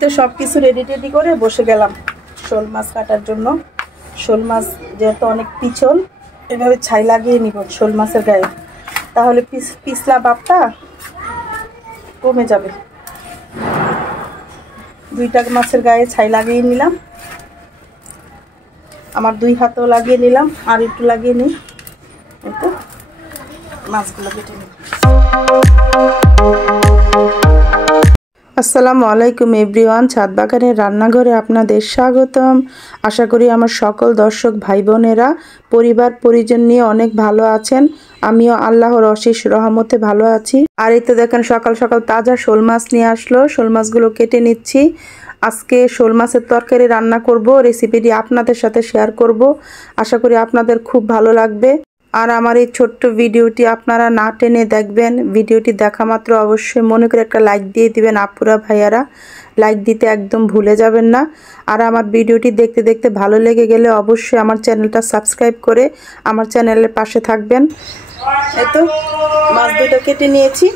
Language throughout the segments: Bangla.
তো সব কিছু রেডি টেডি করে বসে গেলাম শোল মাছ কাটার জন্য। শোল মাছ যেহেতু অনেক পিছল, এভাবে ছাই লাগিয়ে নিব শোল মাছের গায়ে, তাহলে পিছলা ভাবটা কমে যাবে। দুইটা মাছের গায়ে ছাই লাগিয়ে নিলাম, আমার দুই হাতেও লাগিয়ে নিলাম, আর একটু লাগিয়ে নিই। একটু মাছগুলো কেটে নিই। আসসালামু আলাইকুম এভরিওয়ান, ছাদ বাগানের রান্নাঘরে আপনাদের স্বাগতম। আশা করি আমার সকল দর্শক ভাই বোনেরা পরিবার পরিজন নিয়ে অনেক ভালো আছেন। আমিও আল্লাহর অশেষ রহমতে ভালো আছি। আর এই তো দেখেন সকাল সকাল তাজা শোল মাছ নিয়ে আসলো, শোল মাছগুলো কেটে নিচ্ছি। আজকে শোল মাছের তরকারি রান্না করব, রেসিপিটি আপনাদের সাথে শেয়ার করব। আশা করি আপনাদের খুব ভালো লাগবে। আর আমার এই ছোট্ট ভিডিওটি আপনারা না টেনে দেখবেন। ভিডিওটি দেখা মাত্র অবশ্যই মনে করে একটা লাইক দিয়ে দিবেন। আপুরা ভাইয়ারা লাইক দিতে একদম ভুলে যাবেন না। আর আমার ভিডিওটি দেখতে দেখতে ভালো লেগে গেলে অবশ্যই আমার চ্যানেলটা সাবস্ক্রাইব করে আমার চ্যানেলের পাশে থাকবেন। এই তো মাছ দুটো কেটে নিয়েছি,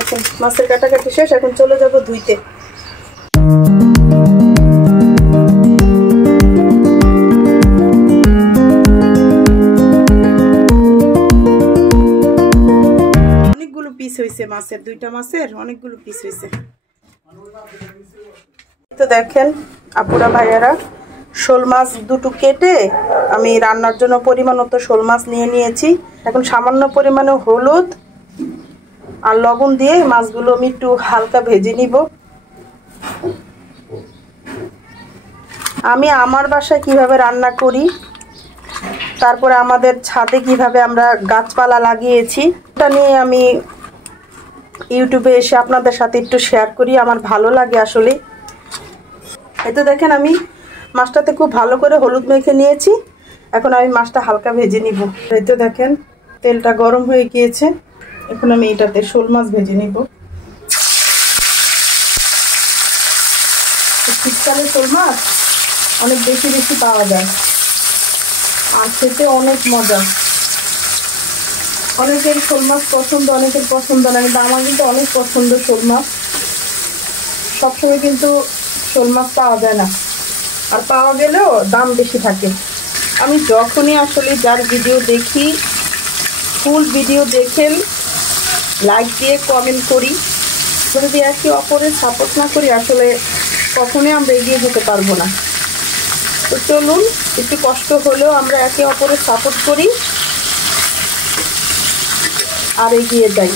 এখন মাছের কাটাকাটি শেষ, এখন চলে যাব ধুইতে। পিস হয়েছে মাছের, দুইটা মাছের অনেকগুলো পিস হয়েছে। তো দেখেন আপুরা ভাইয়ারা, শোল মাছ দুটো কেটে আমি রান্নার জন্য পরিমাণ মতো শোল মাছ নিয়ে নিয়েছি। এখন সামান্য পরিমাণে হলুদ আর লবণ দিয়ে মাছগুলো আমি একটু হালকা ভেজে নিব। আমি আমার বাসায় কিভাবে রান্না করি, তারপরে আমাদের ছাদে কিভাবে আমরা গাছপালা লাগিয়েছি, এটা নিয়ে আমি ইউটিউবে এসে আপনাদের সাথে একটু শেয়ার করি, আমার ভালো লাগে আসলে। এই তো দেখেন আমি মাছটাতে খুব ভালো করে হলুদ মেখে নিয়েছি, এখন আমি মাছটা হালকা ভেজে নিব। এই তো দেখেন তেলটা গরম হয়ে গিয়েছে, এখন আমি এটাতে শোল মাছ ভেজে নিব। শীতকালে শোল মাছ অনেক বেশি বেশি পাওয়া যায় আর খেতে অনেক মজা। অনেকের শোল মাছ পছন্দ, অনেকের পছন্দ না, কিন্তু আমার কিন্তু অনেক পছন্দ শোল মাছ। সবসময় কিন্তু শোল মাছ পাওয়া যায় না, আর পাওয়া গেলেও দাম বেশি থাকে। আমি যখনই আসলে যার ভিডিও দেখি, ফুল ভিডিও দেখেন লাইক দিয়ে কমেন্ট করি, যদি একে অপরের সাপোর্ট না করি আসলে কখনোই আমরা এগিয়ে যেতে পারবো না। তো চলুন একটু কষ্ট হলেও আমরা একে অপরের সাপোর্ট করি আর এগিয়ে যাই।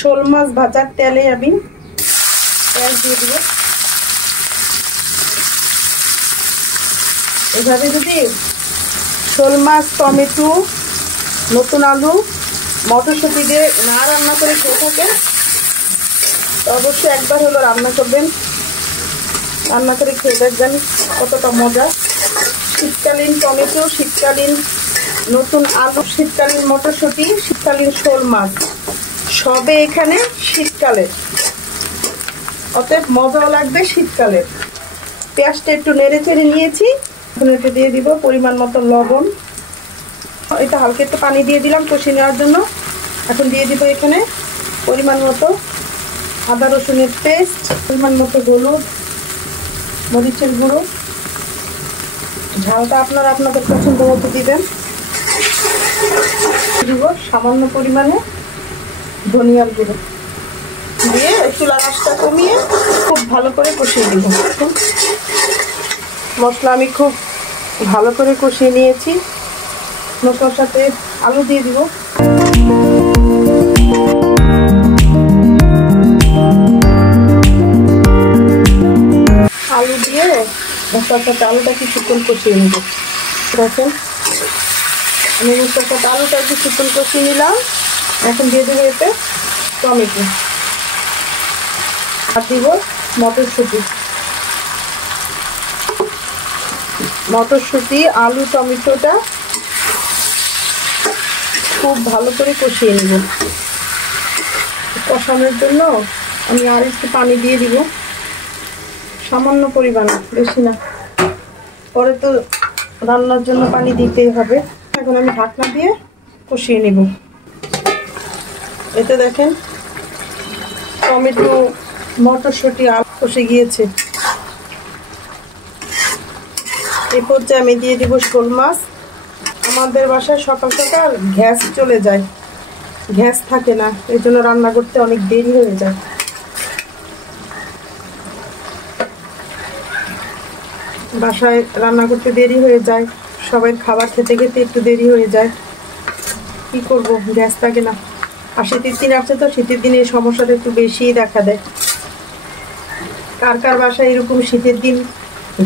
শোল মাছ ভাজার তেলে আমি পেঁয়াজ দিয়ে দিব। এভাবে যদি শোল মাছ, টমেটো, নতুন আলু, মটরশুঁটি দিয়ে না রান্না করে খেয়ে থাকেন তো অবশ্যই একবার হলো রান্না করবেন, রান্না করে খেয়ে দেখবেন কতটা মজা। শীতকালীন টমেটো, শীতকালীন নতুন আলু, শীতকালীন মটরশুঁটি, শীতকালীন শোল মাছ সবে এখানে শীতকালের, অতএব মজাও লাগবে শীতকালের। পেঁয়াজটা একটু নেড়ে চেড়ে নিয়েছি, এখন একটু দিয়ে দিব পরিমাণ মতো লবণ। এটা হালকা একটু পানি দিয়ে দিলাম কষিয়ে নেওয়ার জন্য। এখন দিয়ে দিব এখানে পরিমাণ মতো আদা রসুনের পেস্ট, পরিমাণ মতো হলুদ, মরিচের গুঁড়ো, ঝালটা আপনারা আপনাদের পছন্দ মতো দিবেন। দিব সামান্য পরিমাণে ধনিয়ার গুঁড়ো দিয়ে চুলার আঁচটা কমিয়ে খুব ভালো করে কষিয়ে দিব। মশলা আমি খুব ভালো করে কষিয়ে নিয়েছি, মশলার সাথে আলু দিয়ে দিব। আলু দিয়ে মশলার সাথে আলুটা কিছুক্ষণ কষিয়ে নিব। দেখেন আমি মশলার সাথে আলুটা কিছুক্ষণ কষিয়ে নিলাম। এখন দিয়ে দেবো এতে টমেটো আর দিব মটরশুঁটি। মটরশুঁটি, আলু, টমেটোটা খুব ভালো করে কষিয়ে নেব। কষানোর জন্য আমি আর একটু পানি দিয়ে দিব, সামান্য পরিমাণ, বেশি না, পরে তো রান্নার জন্য পানি দিতেই হবে। এখন আমি ঢাকনা দিয়ে কষিয়ে নেব। এতে দেখেন টমেটো, মটরশুঁটি, আলু কষে গিয়েছে। এই পর্যায়ে আমি দিয়ে দিব শোল মাছ। আমাদের বাসায় সকাল সকাল গ্যাস চলে যায়, গ্যাস থাকে না, এই জন্য রান্না করতে অনেক দেরি হয়ে যায়। বাসায় রান্না করতে দেরি হয়ে যায়, সবাই খাবার খেতে খেতে একটু দেরি হয়ে যায়, কি করব, গ্যাস থাকে না। আর শীতের দিন আছে তো, শীতের দিনে এই সমস্যাটা একটু বেশিই দেখা দেয়। কার কার বাসায় এরকম শীতের দিন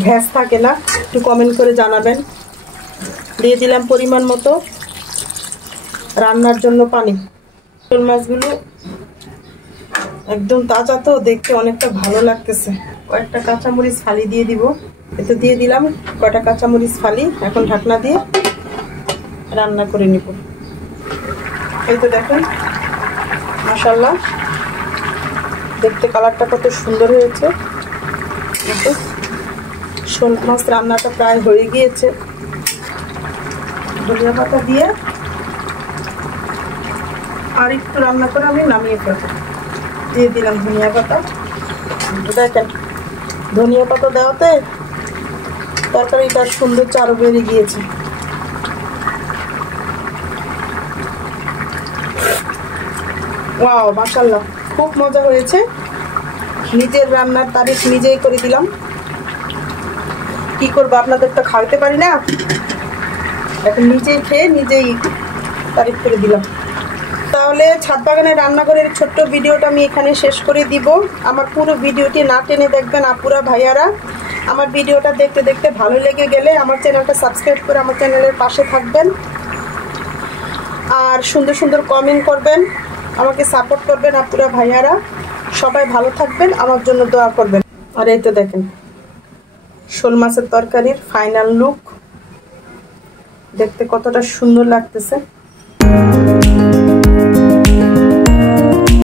গ্যাস থাকে না একটু কমেন্ট করে জানাবেন। দিয়ে দিলাম পরিমাণ মতো রান্নার জন্য পানি। শোল মাছগুলো একদম তাজা তো, দেখতে অনেকটা ভালো লাগতেছে। কয়েকটা কাঁচামরিচ ফালি দিয়ে দিব। এতে দিয়ে দিলাম কয়টা কাঁচামরিচ ফালি। এখন ঢাকনা দিয়ে রান্না করে নিব। এই তো দেখেন মাশাআল্লাহ, দেখতে কালারটা কত সুন্দর হয়েছে। শোল মাছ রান্নাটা প্রায় হয়ে গিয়েছে। ধনিয়া পাতা দিয়ে আর একটু রান্না করে আমি নামিয়ে ফেলবো। দিয়ে দিলাম ধনিয়া পাতা। দেখেন ধনিয়া পাতা দেওয়াতে তরকারিটা সুন্দর চারও বেড়ে গিয়েছে। ওয়াও, মাশাআল্লাহ, খুব মজা হয়েছে। নিজের রান্নার তারিফ নিজেই করে দিলাম। কি করবো, আপনাদের তো খাওয়াতে পারি না, এখন নিজেই খেয়ে নিজেই তারিফ করে দিলাম। তাহলে ছাদ বাগানের রান্নাঘরের ছোট্ট ভিডিওটা আমি এখানে শেষ করে দিব। আমার পুরো ভিডিওটি না টেনে দেখবেন আপুরা ভাইয়ারা। আমার ভিডিওটা দেখতে দেখতে ভালো লেগে গেলে আমার চ্যানেলটা সাবস্ক্রাইব করে আমার চ্যানেলের পাশে থাকবেন। আর সুন্দর সুন্দর কমেন্ট করবেন, আমাকে সাপোর্ট করবেন আপুরা ভাইয়ারা। সবাই ভালো থাকবেন, আমার জন্য দোয়া করবেন। আর এই তো দেখেন শোল মাছের তরকারির ফাইনাল লুক, দেখতে কতটা সুন্দর লাগতেছে।